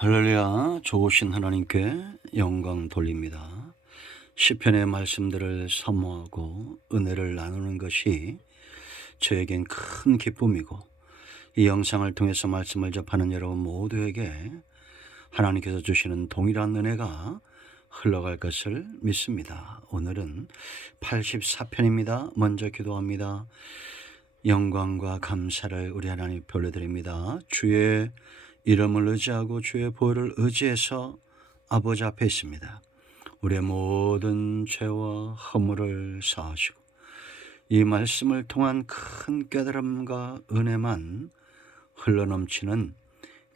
할렐루야. 좋으신 하나님께 영광 돌립니다. 시편의 말씀들을 사모하고 은혜를 나누는 것이 저에겐 큰 기쁨이고, 이 영상을 통해서 말씀을 접하는 여러분 모두에게 하나님께서 주시는 동일한 은혜가 흘러갈 것을 믿습니다. 오늘은 84편입니다. 먼저 기도합니다. 영광과 감사를 우리 하나님 올려드립니다. 주의 이름을 의지하고 주의 보혈을 의지해서 아버지 앞에 있습니다. 우리의 모든 죄와 허물을 사하시고 이 말씀을 통한 큰 깨달음과 은혜만 흘러넘치는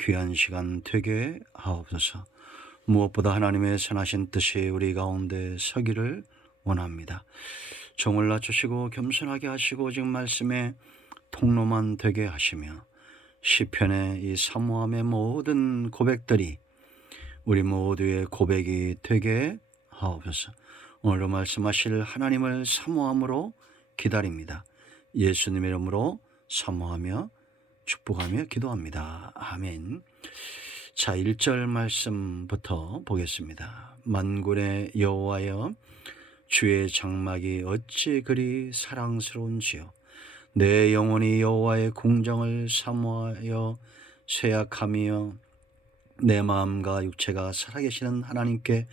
귀한 시간 되게 하옵소서. 무엇보다 하나님의 선하신 뜻이 우리 가운데 서기를 원합니다. 종을 낮추시고 겸손하게 하시고 지금 말씀의 통로만 되게 하시며 시편의 이 사모함의 모든 고백들이 우리 모두의 고백이 되게 하옵소서. 오늘도 말씀하실 하나님을 사모함으로 기다립니다. 예수님의 이름으로 사모하며 축복하며 기도합니다. 아멘. 자, 1절 말씀부터 보겠습니다. 만군의 여호와여, 주의 장막이 어찌 그리 사랑스러운지요. 내 영혼이 여호와의 궁정을 사모하여 쇠약하며 내 마음과 육체가 살아계시는 하나님께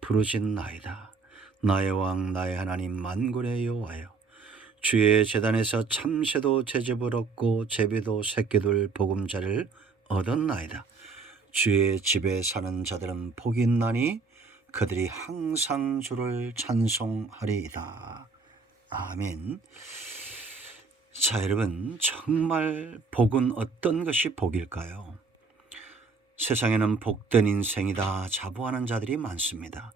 부르짖나이다. 나의 왕 나의 하나님 만군의 여호와여, 주의 제단에서 참새도 제집을 얻고 제비도 새끼들 보금자를 얻었나이다. 주의 집에 사는 자들은 복이 있나니 그들이 항상 주를 찬송하리이다. 아멘. 자, 여러분, 정말 복은 어떤 것이 복일까요? 세상에는 복된 인생이다 자부하는 자들이 많습니다.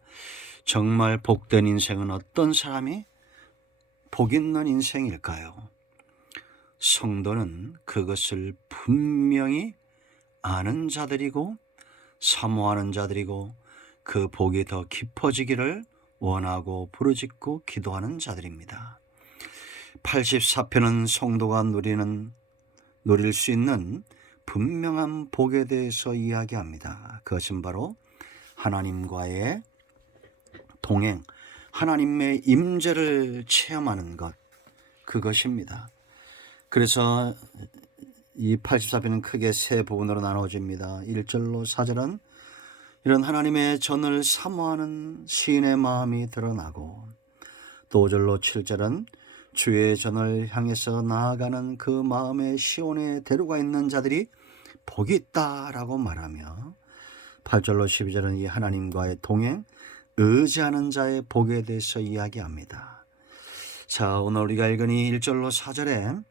정말 복된 인생은 어떤 사람이 복 있는 인생일까요? 성도는 그것을 분명히 아는 자들이고 사모하는 자들이고 그 복이 더 깊어지기를 원하고 부르짖고 기도하는 자들입니다. 84편은 성도가 누릴 수 있는 분명한 복에 대해서 이야기합니다. 그것은 바로 하나님과의 동행, 하나님의 임재를 체험하는 것, 그것입니다. 그래서 이 84편은 크게 세 부분으로 나눠집니다. 1절로 4절은 이런 하나님의 전을 사모하는 시인의 마음이 드러나고, 또 5절로 7절은 주의 전을 향해서 나아가는 그 마음의 시온에 데려가 있는 자들이 복이 있다라고 말하며, 8절로 12절은 이 하나님과의 동행, 의지하는 자의 복에 대해서 이야기합니다. 자, 오늘 우리가 읽은 이 1절로 4절에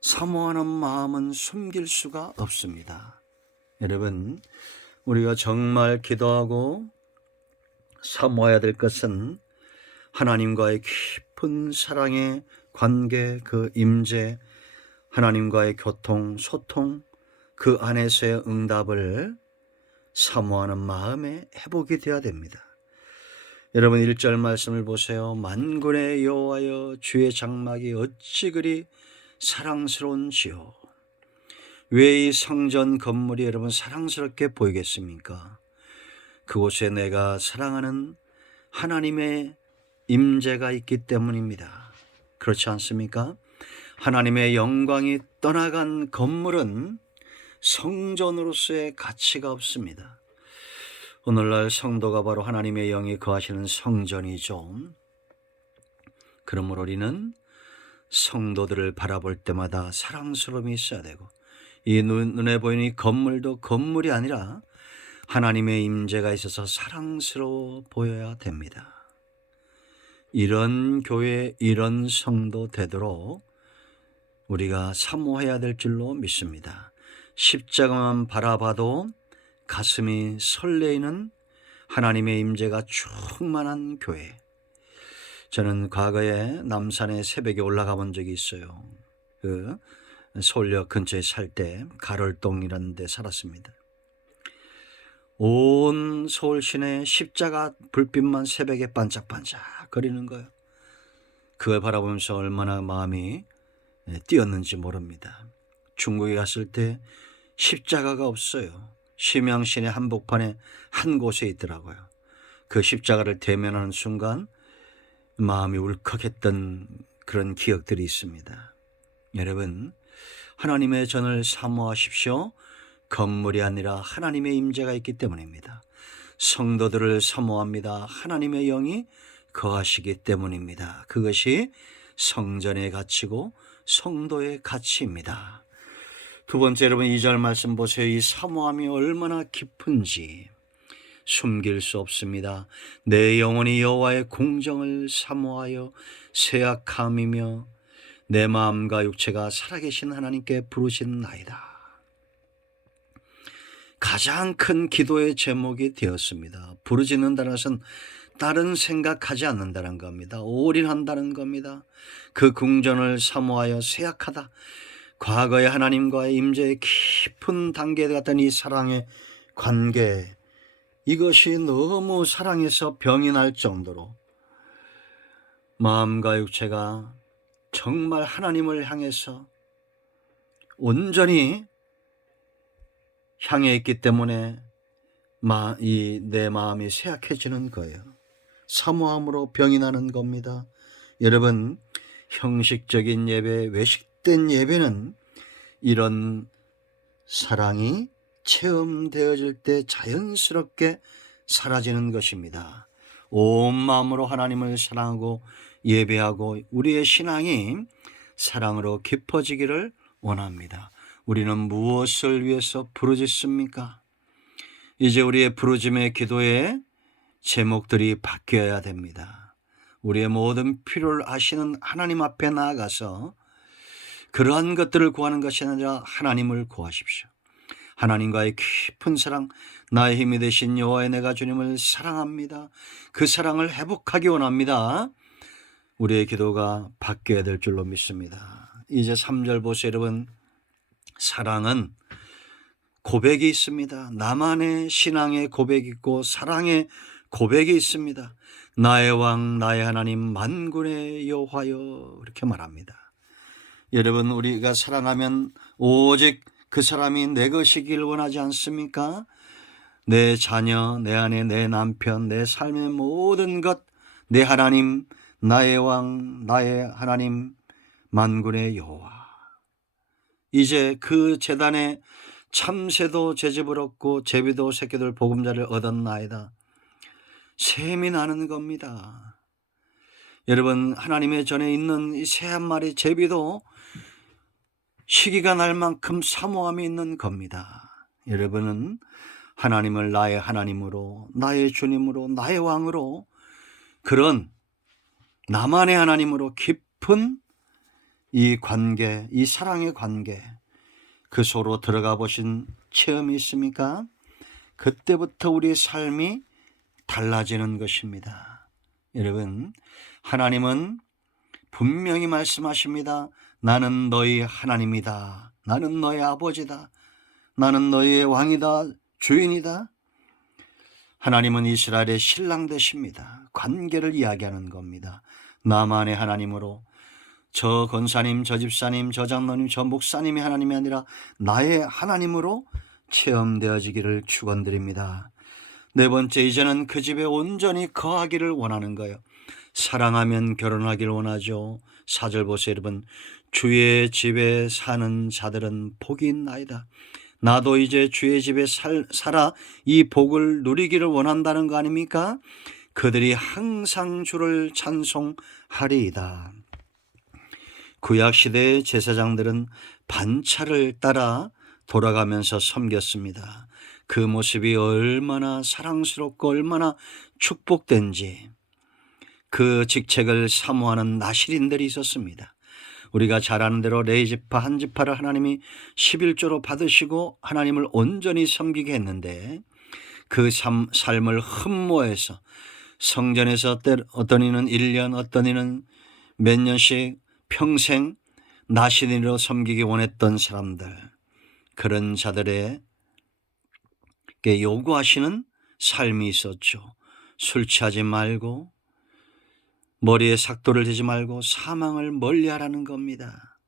사모하는 마음은 숨길 수가 없습니다. 여러분, 우리가 정말 기도하고 사모해야 될 것은 하나님과의 깊은 사랑의 관계, 그 임재, 하나님과의 교통, 소통, 그 안에서의 응답을 사모하는 마음의 회복이 되어야 됩니다. 여러분, 1절 말씀을 보세요. 만군의 여호와여, 주의 장막이 어찌 그리 사랑스러운지요. 왜 이 성전 건물이 여러분 사랑스럽게 보이겠습니까? 그곳에 내가 사랑하는 하나님의 임재가 있기 때문입니다. 그렇지 않습니까? 하나님의 영광이 떠나간 건물은 성전으로서의 가치가 없습니다. 오늘날 성도가 바로 하나님의 영이 거하시는 성전이죠. 그러므로 우리는 성도들을 바라볼 때마다 사랑스러움이 있어야 되고, 이 눈에 보이는 이 건물도 건물이 아니라 하나님의 임재가 있어서 사랑스러워 보여야 됩니다. 이런 교회, 이런 성도 되도록 우리가 사모해야 될 줄로 믿습니다. 십자가만 바라봐도 가슴이 설레이는 하나님의 임재가 충만한 교회. 저는 과거에 남산의 새벽에 올라가 본 적이 있어요. 그 서울역 근처에 살 때 가롤동이라는 데 살았습니다. 온 서울 시내 십자가 불빛만 새벽에 반짝반짝 거리는 거예요. 그걸 바라보면서 얼마나 마음이 뛰었는지 모릅니다. 중국에 갔을 때 십자가가 없어요. 심양신의 한복판에 한 곳에 있더라고요. 그 십자가를 대면하는 순간 마음이 울컥했던 그런 기억들이 있습니다. 여러분, 하나님의 전을 사모하십시오. 건물이 아니라 하나님의 임재가 있기 때문입니다. 성도들을 사모합니다. 하나님의 영이 거하시기 때문입니다. 그것이 성전의 가치고 성도의 가치입니다. 두 번째, 여러분 2절 말씀 보세요. 이 사모함이 얼마나 깊은지 숨길 수 없습니다. 내 영혼이 여호와의 공정을 사모하여 세약함이며 내 마음과 육체가 살아계신 하나님께 부르신 나이다. 가장 큰 기도의 제목이 되었습니다. 부르짖는다는 것은 다른 생각하지 않는다는 겁니다. 올인한다는 겁니다. 그 궁전을 사모하여 세약하다. 과거의 하나님과의 임재의 깊은 단계에 갔던 이 사랑의 관계, 이것이 너무 사랑해서 병이 날 정도로 마음과 육체가 정말 하나님을 향해서 온전히 향해 있기 때문에 내 마음이 쇠약해지는 거예요. 사모함으로 병이 나는 겁니다. 여러분, 형식적인 예배, 외식된 예배는 이런 사랑이 체험되어질 때 자연스럽게 사라지는 것입니다. 온 마음으로 하나님을 사랑하고 예배하고 우리의 신앙이 사랑으로 깊어지기를 원합니다. 우리는 무엇을 위해서 부르짖습니까? 이제 우리의 부르짖음의 기도의 제목들이 바뀌어야 됩니다. 우리의 모든 필요를 아시는 하나님 앞에 나아가서 그러한 것들을 구하는 것이 아니라 하나님을 구하십시오. 하나님과의 깊은 사랑, 나의 힘이 되신 여호와의 내가 주님을 사랑합니다. 그 사랑을 회복하기 원합니다. 우리의 기도가 바뀌어야 될 줄로 믿습니다. 이제 3절 보세요. 여러분, 사랑은 고백이 있습니다. 나만의 신앙의 고백이 있고 사랑의 고백이 있습니다. 나의 왕, 나의 하나님, 만군의 여호와여, 이렇게 말합니다. 여러분, 우리가 사랑하면 오직 그 사람이 내 것이길 원하지 않습니까? 내 자녀, 내 아내, 내 남편, 내 삶의 모든 것, 내 하나님, 나의 왕, 나의 하나님, 만군의 여호와. 이제 그 제단에 참새도 제집을 얻고 제비도 새끼들 보금자를 얻었나이다. 샘이 나는 겁니다. 여러분, 하나님의 전에 있는 이 새 한 마리 제비도 시기가 날 만큼 사모함이 있는 겁니다. 여러분은 하나님을 나의 하나님으로, 나의 주님으로, 나의 왕으로, 그런 나만의 하나님으로 깊은 이 관계, 이 사랑의 관계, 그 속으로 들어가 보신 체험이 있습니까? 그때부터 우리의 삶이 달라지는 것입니다. 여러분, 하나님은 분명히 말씀하십니다. 나는 너희 하나님이다. 나는 너희 아버지다. 나는 너희의 왕이다. 주인이다. 하나님은 이스라엘의 신랑 되십니다. 관계를 이야기하는 겁니다. 나만의 하나님으로, 저 권사님, 저 집사님, 저 장로님, 저 목사님이 하나님이 아니라 나의 하나님으로 체험되어지기를 축원드립니다. 네 번째, 이제는 그 집에 온전히 거하기를 원하는 거예요. 사랑하면 결혼하기를 원하죠. 4절 보세요, 여러분. 주의 집에 사는 자들은 복이 있나이다. 나도 이제 주의 집에 살아 이 복을 누리기를 원한다는 거 아닙니까? 그들이 항상 주를 찬송하리이다. 구약시대의 제사장들은 반차를 따라 돌아가면서 섬겼습니다. 그 모습이 얼마나 사랑스럽고 얼마나 축복된지 그 직책을 사모하는 나실인들이 있었습니다. 우리가 잘 아는 대로 레위지파 한 지파를 하나님이 11조로 받으시고 하나님을 온전히 섬기게 했는데 그 삶을 흠모해서 성전에서 어떤 이는 1년, 어떤 이는 몇 년씩 평생 나신인으로 섬기기 원했던 사람들, 그런 자들에게 요구하시는 삶이 있었죠. 술 취하지 말고 머리에 삭도를 대지 말고 사망을 멀리하라는 겁니다.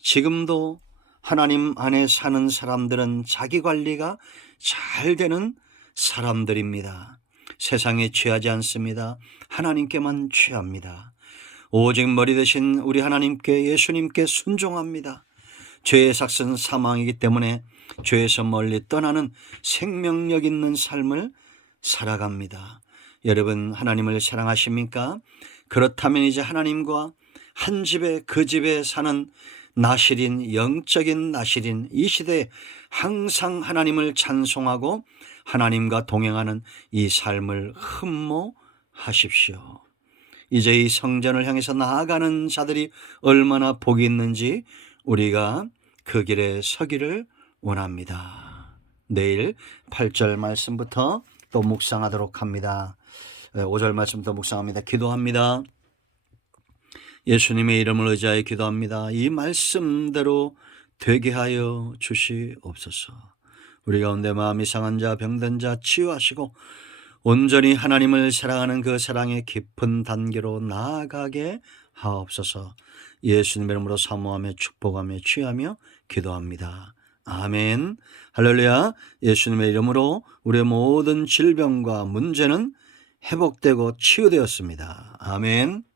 지금도 하나님 안에 사는 사람들은 자기 관리가 잘 되는 사람들입니다. 세상에 취하지 않습니다. 하나님께만 취합니다. 오직 머리 대신 우리 하나님께, 예수님께 순종합니다. 죄의 삭은 사망이기 때문에 죄에서 멀리 떠나는 생명력 있는 삶을 살아갑니다. 여러분, 하나님을 사랑하십니까? 그렇다면 이제 하나님과 한 집에, 그 집에 사는 나실인, 영적인 나실인 이 시대에 항상 하나님을 찬송하고 하나님과 동행하는 이 삶을 흠모하십시오. 이제 이 성전을 향해서 나아가는 자들이 얼마나 복이 있는지 우리가 그 길에 서기를 원합니다. 내일 8절 말씀부터 또 묵상하도록 합니다. 5절 말씀부터 묵상합니다. 기도합니다. 예수님의 이름을 의지하여 기도합니다. 이 말씀대로 되게 하여 주시옵소서. 우리 가운데 마음이 상한 자, 병든 자 치유하시고 온전히 하나님을 사랑하는 그 사랑의 깊은 단계로 나아가게 하옵소서. 예수님의 이름으로 사모하며 축복하며 취하며 기도합니다. 아멘. 할렐루야. 예수님의 이름으로 우리의 모든 질병과 문제는 회복되고 치유되었습니다. 아멘.